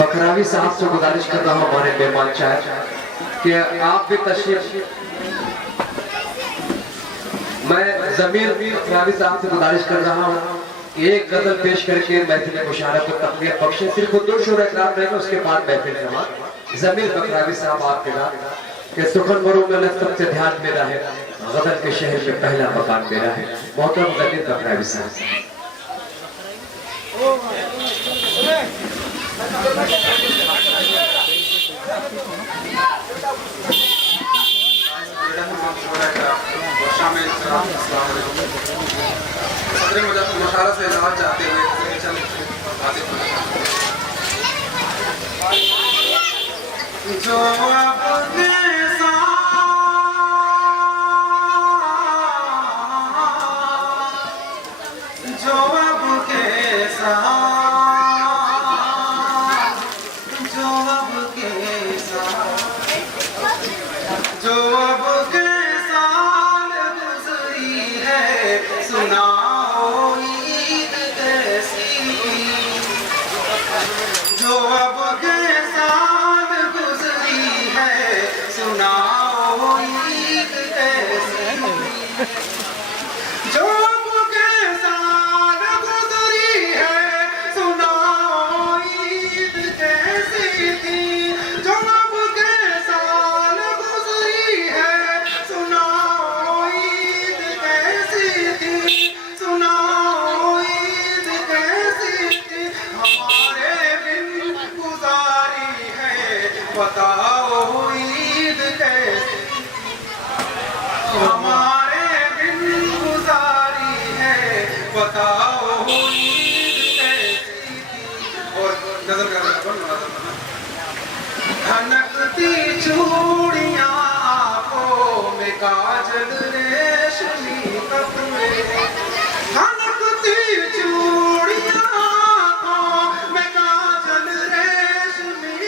बकरावी साहब से गुजारिश कर रहा हूँ हमारे मेहमान चाहे कि आप भी तशरीफ। मैं जमीर बकरावी साहब से गुजारिश कर रहा हूँ कि एक गजल पेश करके महफिल मुशारत को तकलीफ बख्शे। सिर्फ दो शोर इकराम रहेगा, उसके बाद महफिल समाप्त। जमीर बकरावी साहब आपके नाम के सुखन मरू में सबसे ध्यान मेरा है, गजल के शहर में पहला मकान मेरा है। मोहतरम जमीर बकरावी साहब। मुशारा से इलाज जाते हुए जो बताओ ईद कैसी हमारे बिन गुजारी है, बताओ ईद कैसी थी। और नजर धनकती चूड़ियां आंखों में काजल रेशमी कपड़े, धनकती चूड़ियां आंखों में काजल रेशमी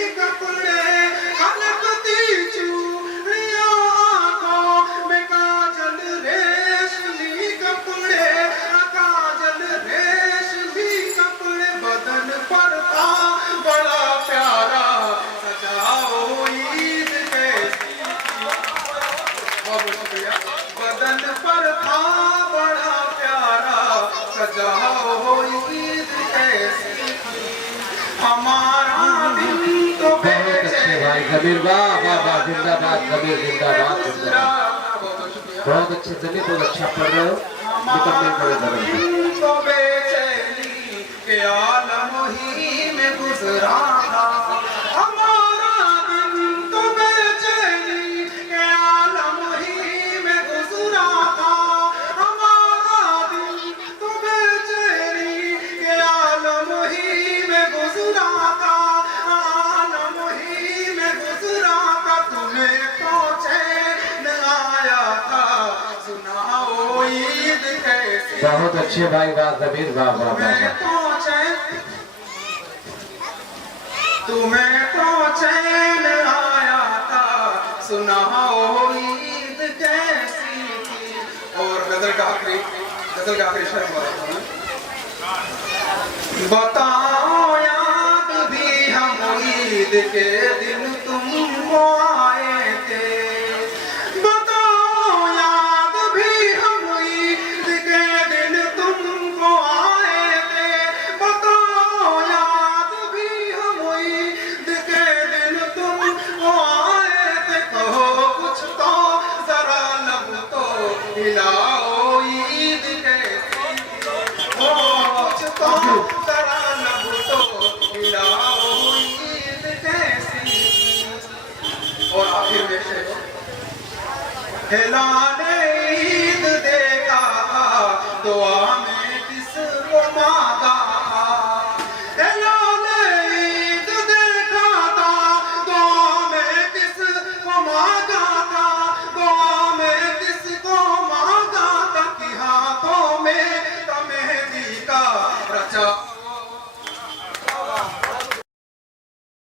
कपड़े, बदन पर था बड़ा प्यारा सजाओ ईद कैसी हमारा दिल तो भाई कबीर वाह जिंदाबाद कबीर जिंदाबाद। बहुत अच्छे जमीन, बहुत अच्छा पढ़ रहे हो। तो बेचैनी के आलम ही में गुजरा था, हमारा दिन तो बेचैनी के आलम ही में गुजरा था, हमारा दिन तो बेचैनी के आलम ही में गुजरा था, आलम ही में गुजरा था। तुम्हें पहुंचे न आया था, सुनाओ ईद कैसी। बहुत अच्छे भाई, वाह जमीर वाह वाह। तुम्हें तो चैन आया था, सुनाओ ईद कैसी थी। और गजल का आखिरी शेर बताओ याद भी हम ईद के दिन तुमको आए थे, बताओ याद भी हम ईद के दिन तुमको आए थे, बताओ याद भी हम ईद के दिन तुमको आए थे। कहो कुछ तो जरा लब तो हिलाओ ईद कैसी, कुछ तो जरा लब तो हिलाओ ईद कैसी। और आखिर में हिलाने